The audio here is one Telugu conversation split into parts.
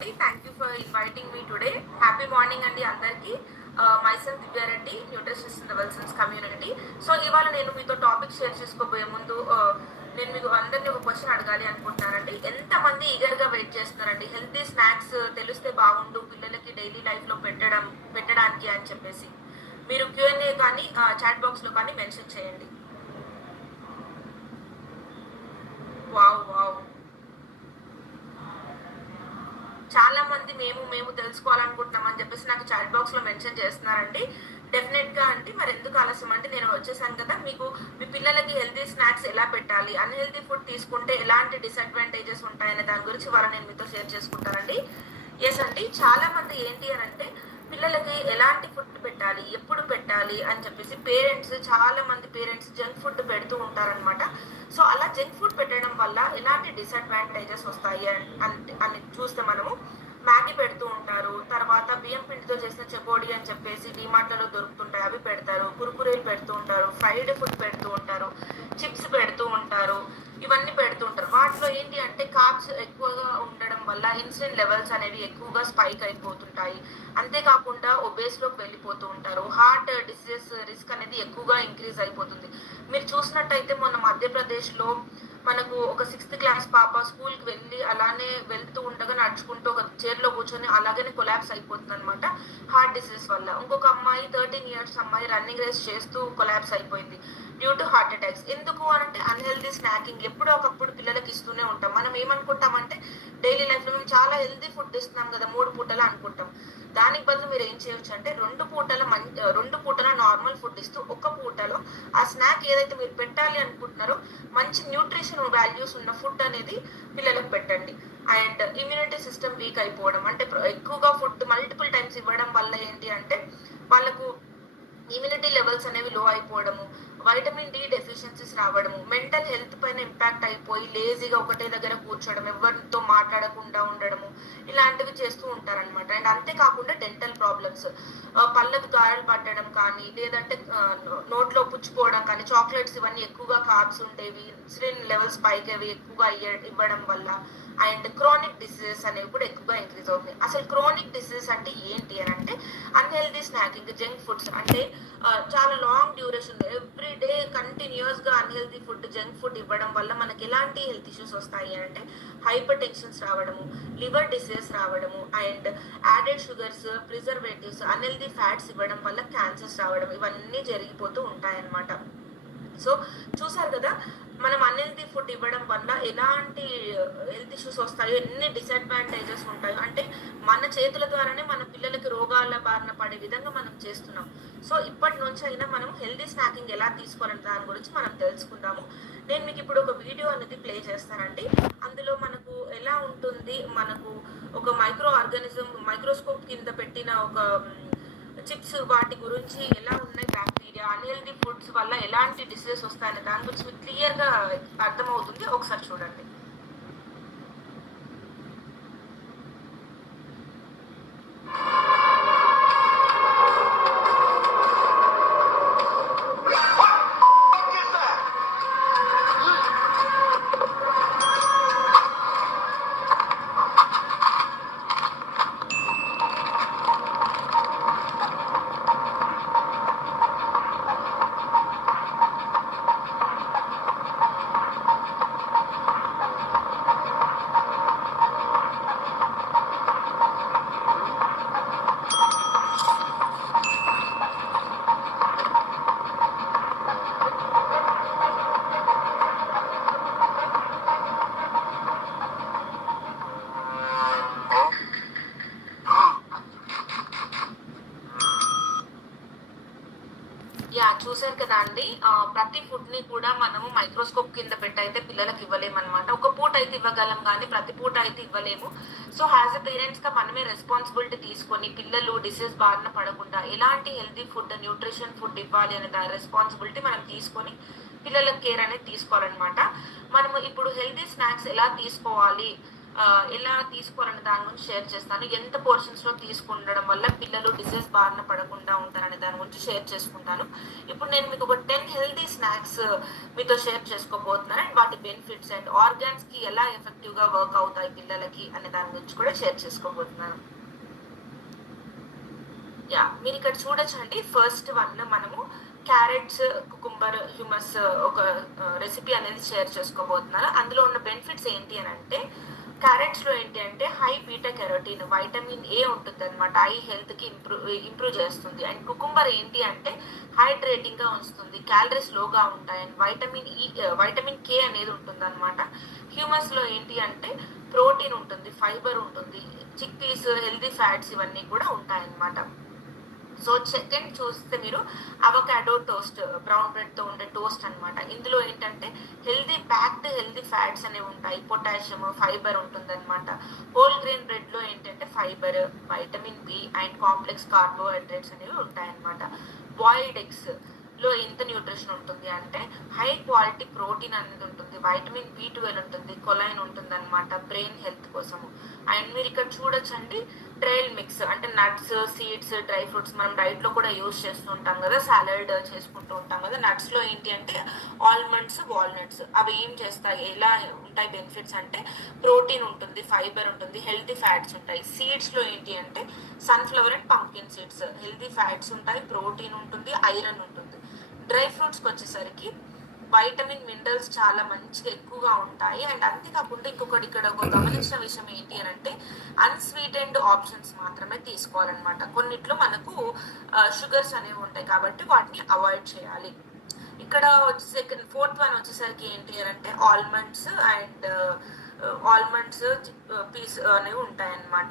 Thank you for inviting me today. Happy morning అండి అందరికి. Myself Divya Reddy, nutritionist in the వెల్సన్స్ community. So ఇవాళ నేను మీతో టాపిక్ షేర్ చేసుకోబోయే ముందు నేను మీకు అందరినీ ఒక క్వశ్చన్ అడగాలి అనుకుంటున్నానండి. ఎంతమంది ఈగర్గా వెయిట్ చేస్తున్నారండి హెల్తీ స్నాక్స్ తెలిస్తే బాగుండు పిల్లలకి డైలీ లైఫ్లో పెట్టడానికి అని చెప్పేసి? మీరు Q&A కానీ చాట్ బాక్స్లో కానీ మెన్షన్ చేయండి. వావ్ వావ్, చాలా మంది మేము తెలుసుకోవాలనుకుంటున్నామని చెప్పేసి నాకు చాట్ బాక్స్ లో మెన్షన్ చేస్తున్నారండి. డెఫినెట్ గా అండి. మరి ఎందుకు ఆలస్యం అంటే నేను వచ్చేసాను కదా. మీకు మీ పిల్లలకి హెల్తీ స్నాక్స్ ఎలా పెట్టాలి, అన్హెల్తీ ఫుడ్ తీసుకుంటే ఎలాంటి డిసడ్వాంటేజెస్ ఉంటాయనే దాని గురించి వాళ్ళ నేను మీతో షేర్ చేసుకుంటానండి. ఎస్ అండి, చాలా మంది ఏంటి అని అంటే పిల్లలకి ఎలాంటి ఫుడ్ పెట్టాలి, ఎప్పుడు పెట్టాలి అని చెప్పేసి చాలా మంది పేరెంట్స్ జంక్ ఫుడ్ పెడుతూ ఉంటారనమాట. సో అలా జంక్ ఫుడ్ పెట్టడం వల్ల ఎలాంటి డిసడ్వాంటేజెస్ వస్తాయి అని చూస్తే మనము మ్యాగీ పెడుతూ ఉంటారు. తర్వాత బియ్యం పిండితో చేసిన చెకోడి అని చెప్పేసి డిమార్ట్లలో దొరుకుతుంటాయి, అవి పెడతారు. కురుకురేలు పెడుతూ ఉంటారు, ఫ్రైడ్ ఫుడ్ పెడుతూ ఉంటారు, చిప్స్ పెడుతూ ఉంటారు, ఇవన్నీ పెడుతూ ఉంటారు. వాటిలో ఏంటి అంటే కార్బ్స్ ఎక్కువగా ఉండడం వల్ల ఇన్సులిన్ లెవెల్స్ అనేవి ఎక్కువగా స్పైక్ అయిపోతుంటాయి. అంతేకాకుండా ఒబేస్లోకి వెళ్ళిపోతూ ఉంటారు. హార్ట్ డిసీజెస్ రిస్క్ అనేది ఎక్కువగా ఇంక్రీజ్ అయిపోతుంది. మీరు చూసినట్టయితే మొన్న మధ్యప్రదేశ్లో మనకు ఒక 6th క్లాస్ పాప స్కూల్కి వెళ్ళి అలానే వెళ్తూ ఉండగా నడుచుకుంటూ ఒక చైర్లో కూర్చొని అలాగనే కొలాప్స్ అయిపోతుంది అనమాట, హార్ట్ డిసీజ్ వల్ల. ఇంకొక అమ్మాయి 13 ఇయర్స్ అమ్మాయి రన్నింగ్ రేస్ చేస్తూ కొలాప్స్ అయిపోయింది డ్యూ టు హార్ట్ అటాక్స్. ఎందుకు అంటే అన్హెల్దీ స్నాకింగ్ ఎప్పుడో ఒకప్పుడు పిల్లలకి ఇస్తూనే ఉంటాం. మనం ఏమనుకుంటామంటే డైలీ లైఫ్లో మేము చాలా హెల్దీ ఫుడ్ ఇస్తున్నాం కదా 3 పూటలు అనుకుంటాం. దానికి బదులు మీరు ఏం చేయొచ్చు అంటే 2 పూటల నార్మల్ ఫుడ్ ఇస్తూ ఒక పూటలో ఆ స్నాక్ ఏదైతే మీరు పెట్టాలి అనుకుంటున్నారో మంచి న్యూట్రిషన్ వాల్యూస్ ఉన్న ఫుడ్ అనేది పిల్లలకు పెట్టండి. అండ్ ఇమ్యూనిటీ సిస్టమ్ వీక్ అయిపోవడం అంటే ఎక్కువగా ఫుడ్ మల్టిపుల్ టైమ్స్ ఇవ్వడం వల్ల ఏంటి అంటే వాళ్ళకు ఇమ్యూనిటీ లెవెల్స్ అనేవి లో అయిపోవడము, వైటమిన్ డి డెఫిషియన్సీస్ రావడము, మెంటల్ హెల్త్ పైన ఇంపాక్ట్ అయిపోయి లేజీగా ఒకటే దగ్గర కూర్చోవడం, ఎవరితో మాట్లాడకుండా ఉండడము, ఇలాంటివి చేస్తూ ఉంటారనమాట. అండ్ అంతేకాకుండా డెంటల్ ప్రాబ్లమ్స్, పళ్ళకు గాయాలు పట్టడం కానీ లేదంటే నోట్లో పుచ్చుకోవడం కానీ, చాక్లెట్స్ ఇవన్నీ ఎక్కువగా కార్బ్స్ ఉండేవి, ఇన్సులిన్ లెవెల్స్ పైకి అవి ఎక్కువగా ఇవ్వడం వల్ల అండ్ క్రానిక్ డిసీజెస్ అనేవి కూడా ఎక్కువగా ఇంక్రీజ్ అవుతుంది. అసలు క్రానిక్ డిసీజెస్ అంటే ఏంటి అని అంటే అన్హెల్దీ స్నాకింగ్, జంక్ ఫుడ్స్ అంటే చాలా long duration every day continuous గా అన్హెల్దీ ఫుడ్, జంక్ ఫుడ్ ఇవ్వడం వల్ల మనకి ఎలాంటి హెల్త్ ఇష్యూస్ వస్తాయి అంటే హైపర్ టెన్షన్స్ రావడము, లివర్ డిసీజెస్ రావడము, and added sugars, preservatives, unhealthy fats ఇవ్వడం వల్ల క్యాన్సర్స్ రావడం, ఇవన్నీ జరిగిపోతూ ఉంటాయన్నమాట. సో చూసారు కదా, మనం అన్హెల్తీ ఫుడ్ ఇవ్వడం వల్ల ఎలాంటి హెల్త్ ఇష్యూస్ వస్తాయో, ఎన్ని డిసడ్వాంటేజెస్ ఉంటాయో. అంటే మన చేతుల ద్వారానే మన పిల్లలకి రోగాల బారిన పడే విధంగా మనం చేస్తున్నాం. సో ఇప్పటి నుంచి అయినా మనం హెల్తీ స్నాకింగ్ ఎలా తీసుకోవాలంటే దాని గురించి మనం తెలుసుకుందాము. నేను మీకు ఇప్పుడు ఒక వీడియో అనేది ప్లే చేస్తానండి. అందులో మనకు ఎలా ఉంటుంది, మనకు ఒక మైక్రో ఆర్గానిజం మైక్రోస్కోప్ కింద పెట్టిన ఒక చిప్స్ వాటి గురించి ఎలా ఉన్నాయి, బ్యాక్టీరియా, అన్హెల్దీ ఫుడ్స్ వల్ల ఎలాంటి డిసీజెస్ వస్తాయనే దాని గురించి మీకు క్లియర్గా అర్థమవుతుంది. ఒకసారి చూడండి. యా, చూసారు కదా అండి. ప్రతి ఫుడ్ ని కూడా మనము మైక్రోస్కోప్ కింద పెట్టయితే పిల్లలకి ఇవ్వలేమన్నమాట. ఒక పూట అయితే ఇవ్వగలం కానీ ప్రతి పూట అయితే ఇవ్వలేము. సో యాజ్ ఎ పేరెంట్స్ గా మనమే రెస్పాన్సిబిలిటీ తీసుకొని పిల్లలు డిసీజ్ బారిన పడకుండా ఎలాంటి హెల్తీ ఫుడ్, న్యూట్రిషన్ ఫుడ్ ఇవ్వాలి అనే దాని రెస్పాన్సిబిలిటీ మనం తీసుకొని పిల్లల కేర్ అనేది తీసుకోవాలన్నమాట. మనము ఇప్పుడు హెల్తీ స్నాక్స్ ఎలా తీసుకోవాలి ఎలా తీసుకోవాలనే దాని గురించి షేర్ చేస్తాను. ఎంత పోర్షన్స్‌లో తీసుకుండడం వల్ల పిల్లలు డిసీజ్ బారిన పడకుండా ఉంటారనే దాని గురించి షేర్ చేసుకుంటాను. ఇప్పుడు నేను మీకు ఒక 10 హెల్తీ స్నాక్స్ మీతో షేర్ చేసుకోబోతున్నాను. అండ్ వాటి బెనిఫిట్స్ అండ్ ఆర్గాన్స్‌కి ఎలా ఎఫెక్టివ్‌గా వర్క్ అవుతాయి పిల్లలకి అనే దాని గురించి కూడా షేర్ చేసుకోబోతున్నాను. మీరిక్కడ చూడొచ్చండి. ఫస్ట్ వన్ మనము క్యారెట్స్, కుకుంబర్, హ్యూమస్ ఒక రెసిపీ అనేది షేర్ చేసుకోబోతున్నాను. అందులో ఉన్న బెనిఫిట్స్ ఏంటి అనంటే, క్యారెట్స్‌లో ఏంటి అంటే high beta carotene, vitamin A ఉంటుందనమాట. ఐ హెల్త్‌కి ఇంప్రూవ్ చేస్తుంది. అండ్ కుకుంబర్ ఏంటి అంటే హైడ్రేటింగ్‌గా ఉంచుతుంది. క్యాలరీస్ లోగా ఉంటాయి. అండ్ వైటమిన్ కే అనేది ఉంటుందనమాట. హ్యూమస్‌లో ఏంటి అంటే ప్రోటీన్ ఉంటుంది, ఫైబర్ ఉంటుంది, చిక్ పీస్, హెల్తీ ఫ్యాట్స్ ఇవన్నీ కూడా ఉంటాయన్నమాట. సో సెకండ్ చూస్తే మీరు అవకాడో టోస్ట్, బ్రౌన్ బ్రెడ్తో ఉండే టోస్ట్ అనమాట. ఇందులో ఏంటంటే హెల్దీ ఫ్యాట్స్ అనేవి ఉంటాయి, పొటాషియం, ఫైబర్ ఉంటుందన్నమాట. హోల్ గ్రెయిన్ బ్రెడ్లో ఏంటంటే fibre, vitamin B and complex carbohydrates అనేవి ఉంటాయన్నమాట. బాయిల్డ్ ఎగ్స్ లో ఎంత న్యూట్రిషన్ ఉంటుంది అంటే హై క్వాలిటీ ప్రోటీన్ అనేది ఉంటుంది, వైటమిన్ బి12 ఉంటుంది, కొలైన్ ఉంటుంది అనమాట బ్రెయిన్ హెల్త్ కోసము. అండ్ మీరు ఇక్కడ చూడొచ్చండి ట్రైల్ మిక్స్ అంటే నట్స్, సీడ్స్, డ్రై ఫ్రూట్స్ మనం డైట్ లో కూడా యూస్ చేస్తూ ఉంటాం కదా, సాలడ్ చేసుకుంటూ ఉంటాం కదా. నట్స్ లో ఏంటి అంటే ఆల్మండ్స్, వాల్నట్స్ అవి ఏం చేస్తాయి, ఎలా ఉంటాయి బెనిఫిట్స్ అంటే ప్రోటీన్ ఉంటుంది, ఫైబర్ ఉంటుంది, హెల్తీ ఫ్యాట్స్ ఉంటాయి. సీడ్స్ లో ఏంటి అంటే sunflower and pumpkin seeds, healthy fats ఉంటాయి, ప్రోటీన్ ఉంటుంది, ఐరన్ ఉంటుంది. డ్రై ఫ్రూట్స్కి వచ్చేసరికి వైటమిన్, మినరల్స్ చాలా మంచిగా ఎక్కువగా ఉంటాయి. అండ్ అంతేకాకుండా ఇంకొకటి ఇక్కడ ఒక గమనించిన విషయం ఏంటి అని అంటే అన్స్వీటెండ్ ఆప్షన్స్ మాత్రమే తీసుకోవాలన్నమాట. కొన్నిట్లో మనకు షుగర్స్ అనేవి ఉంటాయి కాబట్టి వాటిని అవాయిడ్ చేయాలి. ఇక్కడ ఫోర్త్ వన్ వచ్చేసరికి ఏంటి అని అంటే ఆల్మండ్స్ పీస్ అనేవి ఉంటాయన్నమాట.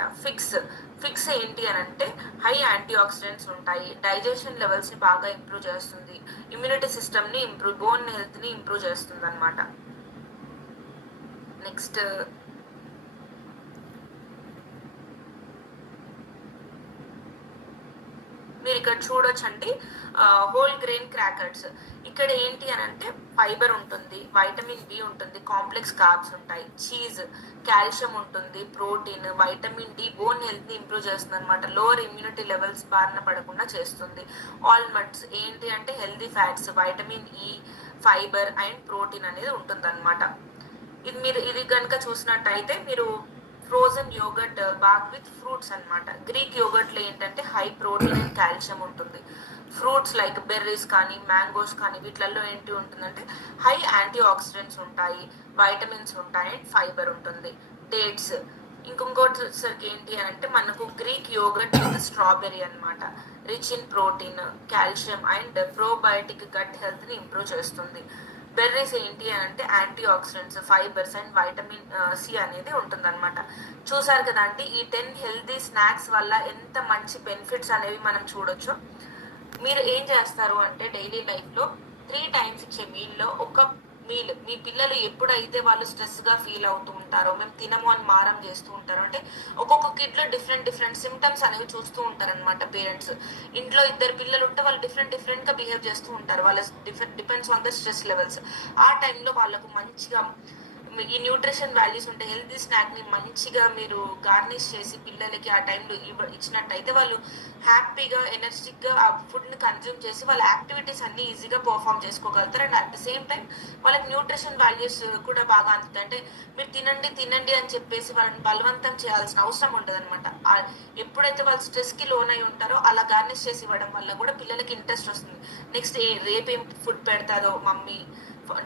ఫిక్స్ ఏంటి అని అంటే హై యాంటీ ఆక్సిడెంట్స్ ఉంటాయి, డైజెషన్ లెవెల్స్ ని బాగా ఇంప్రూవ్ చేస్తుంది, ఇమ్యూనిటీ సిస్టమ్ ని బోన్ హెల్త్ ని ఇంప్రూవ్ చేస్తుంది అనమాట. నెక్స్ట్ మీరు ఇక్కడ చూడొచ్చండి హోల్ గ్రెయిన్ క్రాకర్స్. ఇక్కడ ఏంటి అని అంటే ఫైబర్ ఉంటుంది, వైటమిన్ బి ఉంటుంది, కాంప్లెక్స్ కార్బ్స్ ఉంటాయి, చీజ్, కాల్షియం ఉంటుంది, protein, vitamin D bone health ని ఇంప్రూవ్ చేస్తుంది అనమాట, లోవర్ ఇమ్యూనిటీ లెవెల్స్ బారిన పడకుండా చేస్తుంది. ఆల్మండ్స్ ఏంటి అంటే healthy fats, vitamin E, fibre and protein అనేది ఉంటుంది అనమాట. ఇది కనుక చూసినట్టయితే మీరు frozen yogurt bag with fruits అనమాట. గ్రీక్ యోగర్ట్లో ఏంటంటే హై ప్రోటీన్ అండ్ కాల్షియం ఉంటుంది. ఫ్రూట్స్ లైక్ బెర్రీస్ కానీ మ్యాంగోస్ కానీ వీటిలలో ఏంటి ఉంటుందంటే హై యాంటీ ఆక్సిడెంట్స్ ఉంటాయి, వైటమిన్స్ ఉంటాయి అండ్ ఫైబర్ ఉంటుంది. డేట్స్ ఇంకొకటిసరికి ఏంటి అని అంటే మనకు గ్రీక్ యోగర్ట్ విత్ స్ట్రాబెర్రీ అనమాట, rich in protein, calcium and probiotic gut health ని ఇంప్రూవ్ చేస్తుంది. బెర్రీస్ ఏంటి అని అంటే antioxidants, fibres and vitamin C అనేది ఉంటుందన్నమాట. చూసారు కదా అంటే ఈ 10 హెల్తీ స్నాక్స్ వల్ల ఎంత మంచి బెనిఫిట్స్ అనేవి మనం చూడొచ్చు. మీరు ఏం చేస్తారు అంటే డైలీ లైఫ్లో 3 టైమ్స్ ఇచ్చే మీల్లో ఒక మీల్ మీ పిల్లలు ఎప్పుడైతే వాళ్ళు స్ట్రెస్గా ఫీల్ అవుతూ ఉంటారో, మేము తినము అని మారం చేస్తూ ఉంటారు అంటే ఒక్కొక్క కిడ్లో డిఫరెంట్ సిమ్టమ్స్ అనేవి చూస్తూ ఉంటారనమాట పేరెంట్స్. ఇంట్లో ఇద్దరు పిల్లలు ఉంటే వాళ్ళు డిఫరెంట్గా బిహేవ్ చేస్తూ ఉంటారు, వాళ్ళ depends on the stress levels. ఆ టైంలో వాళ్ళకు మంచిగా ఈ న్యూట్రిషన్ వాల్యూస్ ఉంటే హెల్తీ స్నాక్ని మంచిగా మీరు గార్నిష్ చేసి పిల్లలకి ఆ టైంలో ఇచ్చినట్టయితే వాళ్ళు హ్యాపీగా ఎనర్జెటిక్గా ఆ ఫుడ్ని కన్జ్యూమ్ చేసి వాళ్ళ యాక్టివిటీస్ అన్ని ఈజీగా పర్ఫామ్ చేసుకోగలుగుతారు. And at the same time వాళ్ళకి న్యూట్రిషన్ వాల్యూస్ కూడా బాగా అందుతాయి. అంటే మీరు తినండి అని చెప్పేసి వాళ్ళని బలవంతం చేయాల్సిన అవసరం ఉండదు అనమాట. ఎప్పుడైతే వాళ్ళు స్ట్రెస్కి లోన్ అయి ఉంటారో అలా గార్నిష్ చేసి ఇవ్వడం వల్ల కూడా పిల్లలకి ఇంట్రెస్ట్ వస్తుంది. నెక్స్ట్ రేపేం ఫుడ్ పెడతారో మమ్మీ,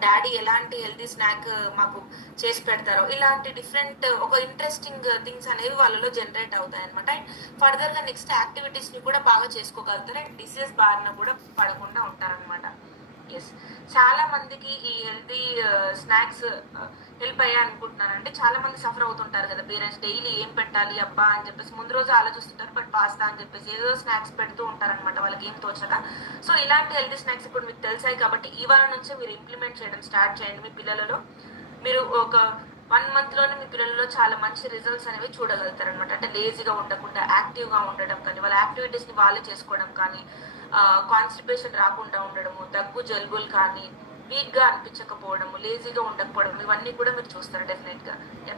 డాడీ ఎలాంటి హెల్తీ స్నాక్ మాకు చేసి పెడతారో, ఇలాంటి డిఫరెంట్ ఒక ఇంట్రెస్టింగ్ థింగ్స్ అనేవి వాళ్ళలో జనరేట్ అవుతాయి అనమాట. అండ్ ఫర్దర్గా నెక్స్ట్ యాక్టివిటీస్ని కూడా బాగా చేసుకోగలుగుతారు అండ్ డిసీజ్ బారిన కూడా పడకుండా ఉంటారనమాట. ఎస్, చాలా మందికి ఈ హెల్తీ స్నాక్స్ హెల్ప్ అయ్యా అనుకుంటున్నానంటే చాలా మంది సఫర్ అవుతుంటారు కదా పేరెంట్స్, డైలీ ఏం పెట్టాలి అబ్బా అని చెప్పేసి ముందు రోజు ఆలోచిస్తుంటారు, బట్ పాస్తా అని చెప్పేసి ఏదో స్నాక్స్ పెడుతూ ఉంటారనమాట వాళ్ళకి ఏం తోచక. సో ఇలాంటి హెల్తీ స్నాక్స్ ఇప్పుడు మీకు తెలిసాయి కాబట్టి ఈ వారం నుంచి మీరు ఇంప్లిమెంట్ చేయడం స్టార్ట్ చేయండి మీ పిల్లలలో. మీరు ఒక 1 monthలోనే మీ పిల్లలలో చాలా మంచి రిజల్ట్స్ అనేవి చూడగలుగుతారు అనమాట. అంటే లేజీగా ఉండకుండా యాక్టివ్గా ఉండడం కానీ, వాళ్ళ యాక్టివిటీస్ని వాళ్ళే చేసుకోవడం కానీ, కాన్స్టిపేషన్ రాకుండా ఉండడము, దగ్గు జలుబులు కానీ, వీక్గా అనిపించకపోవడము, లేజీగా ఉండకపోవడం, ఇవన్నీ కూడా మీరు చూస్తారు డెఫినెట్గా.